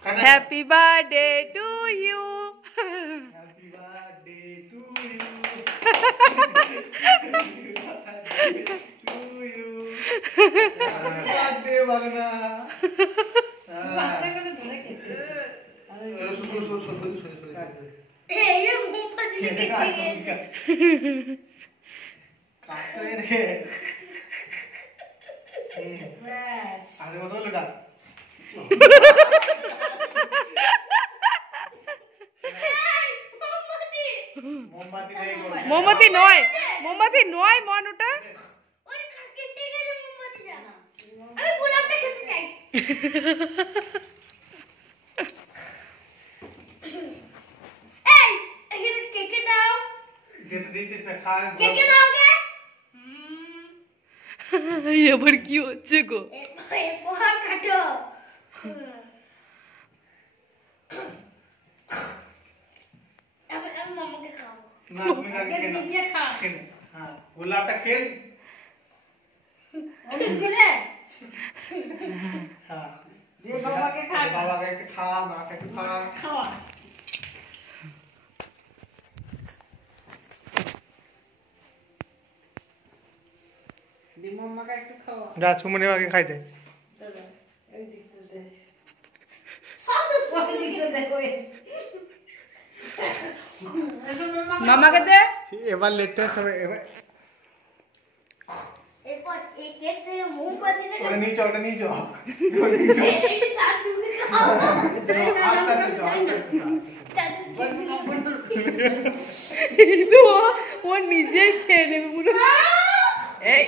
Happy birthday to you. Happy birthday to you. To you. birthday bagna. মোমবাতি নয় মন ওটা আমি গোলাপটা খেতে চাই এই এখানে কেকে দাও কেটে দিয়েছিস না খা কেকে দাও গে এবার কি হচ্ছে গো পোহা কাটো আমি মামাকে খাবো না তুমি আগে নিজে খা হ্যাঁ গোলাপটা খেল অনেক করে হ্যাঁ দে বাবাকে খা বাবাকে একটু খা মাকে একটু খা খাওয়া দি মামাকে একটু খাওয়া যা সুমনে আগে খাই দে দাদা এই দিকটা দে সস ওই দিকটা দেখো মামাকে দে এবার লেটেস্ট হবে এবার এরপর এই কেক থেকে মোমবাতি দিয়ে ওটা নিয়ে যাও এই দাদু খাও ও নিজেই খেয়ে নেবে পুরো এই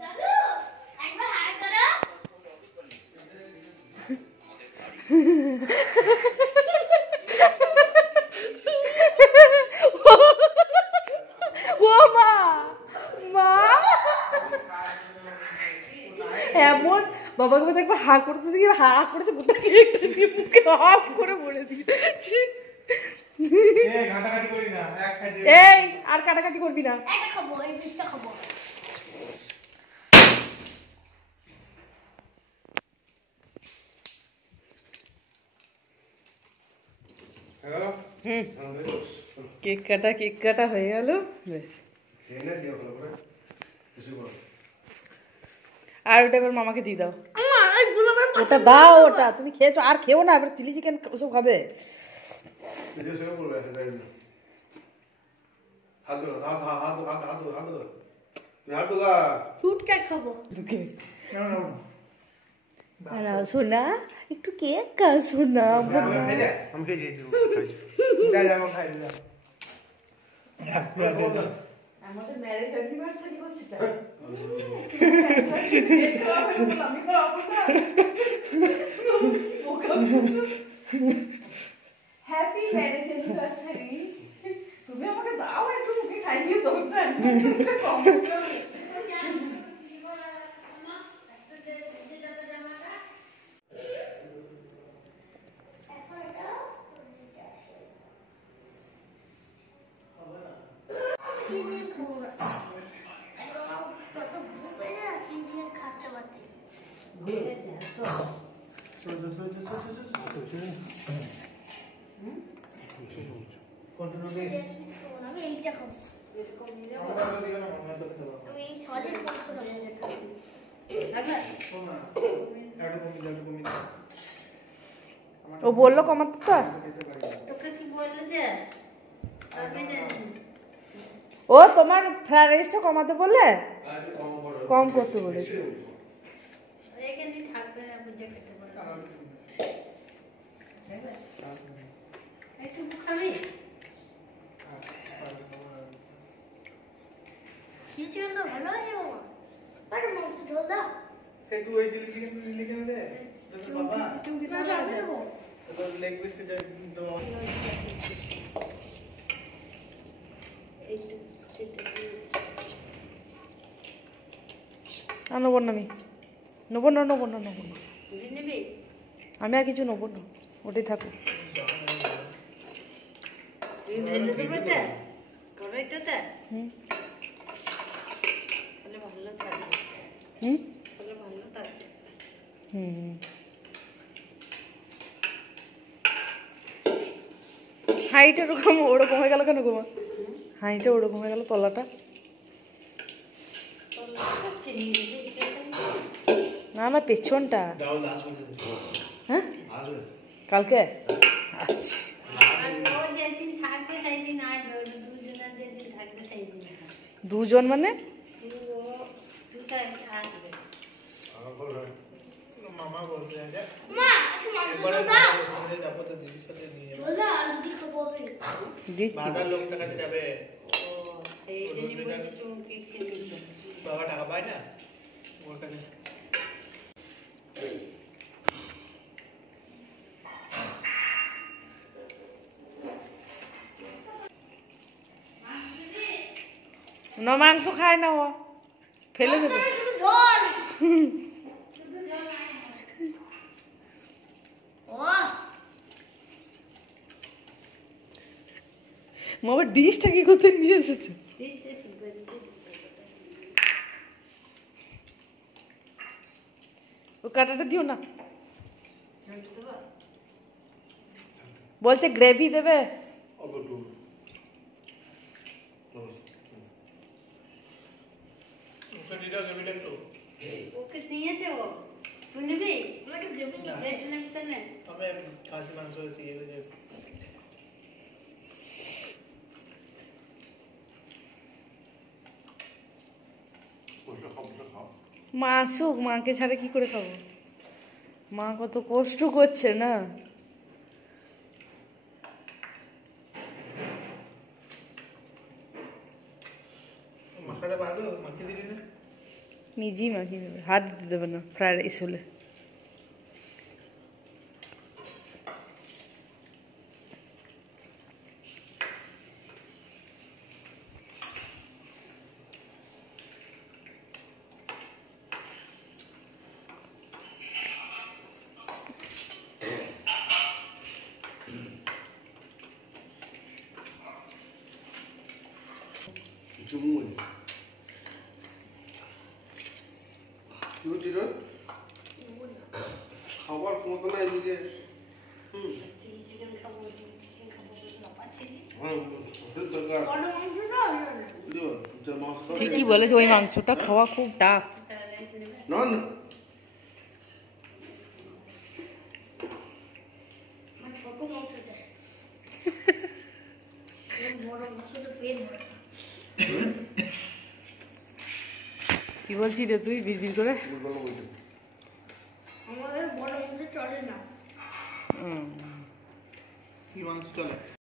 দাদু একবার হাই করো ও মা এমন বাবাকে মতো একবার হা করতে দেখি হা করেছে গোটা কেকটা দিয়ে মুখে হাফ করে বলে দিয়েছি ঘাটাঘাটি করি না এক সাইডে এই আর কাটাকাটি করবি না একটা খাবো এই পিসটা খাবো হ্যালো কেক কাটা হয়ে গেল আর ওটা এবার মামাকে দিয়ে দাও ওটা দাও ওটা তুমি খেয়েছো আর খেও না এবার চিলি চিকেন ওসব খাবে ফ্রুট কেক খাবো সোনা একটু কেক খা সোনা আমি খেয়ে আমাদের ম্যারেজ অ্যানিভার্সারি হচ্ছে হ্যাপি ম্যারেজ অ্যানিভার্সারি তুমি আমাকে দাও একটু মুখে খাইয়ে দাও না আমি এইটা খাবো আমি এই সলিড বক্স ও বললো কমাতে তো তোকে কি বললো যে ও তোমার ফ্রাইড রাইসটা কমাতে বললে কম করতে বলেছে এখানে থাকবে বুঝে খেতে পারবে একটু খাবি চিকেনটা ভালো আছে বাট মাংস ঝোল দাও তুই ওই চিলি চিকেন লিখে দে বাবা তো লেগ পিস তো নেবো না নেবো না নেবে আমি আর কিছু নেবো না ওটাই থাকুক করবে তো কড়াইটাতে হুম তাহলে ভালো হুম তাহলে ভালো থাকবে। হুম হাইটা ওরকম ওরকম হয়ে গেল কেন গোমা? হাইটা ওরকম হয়ে গেল তলাটা। তলাটা চিনি দিলে এটা না না পেছনটা। ডাউল আসবে হ্যাঁ আসবে কালকে আসছি। আর ও যেদিন থাকবে সেই দিন আসবে, ওরা দুজনের যেদিন থাকবে সেই দিন আসবে। দুজন মানে তুই তো আসবে। আমার বল মামা বলতে আছে মা একটু মাংস একবারে দাও ওখানে যাবো তো দিদির সাথে নিয়ে যাবো বলে আলু খাবো আমি দিচ্ছি। বাবার লোকটা কাছে যাবে ও এই জন্যই বলছি চুমকি খেয়ে নিতে। বাবা টাকা পায় না ওর কাছে না মাংস খায় না ও, ফেলে দেবে। শুধু ঝোল ও মামা ডিশটা কি করতে নিয়ে এসেছো? দিতে শিখবে দিতে। ও কাটাটা দিও না, ঝোলটা দেবো? বলছে গ্রেভি দেবে। অল্প একটু ওকে দিদা দেবে একটু ওকে নিয়েছে ও, তুই নিবি? আমাকে দেবে না যেটা নেবে তা নে। আমি খাসি মাংস দিয়ে দেবে মা আসুক, মাকে ছাড়া কি করে খাবো? মা কত কষ্ট করছে না। মাখাটা পারবে মাখিয়ে দিলি না নিজেই মাখিয়ে দেবে, হাত দিতে দেবে না ফ্রাইড রাইস হলে। জুমুন রুটি রোল খাবার ক্ষমতা নাই এদিকে চিলি চিকেন খাবো, চিলি চিকেন খাবো, বাবা ছিলি। দরকার বড় মাংস দাও না দিও যে মাংস ঠিকই বলেছে, ওই মাংসটা খাওয়া খুব টাফ। তাহলে নেবে। না না আমার ছোট মাংস চাই বড় মাংসটা পেট ভরে কি বলছি রে তুই বিড়বিড় করে? আমাদের বড় মাংস চলে না হুম কি মাংস চলে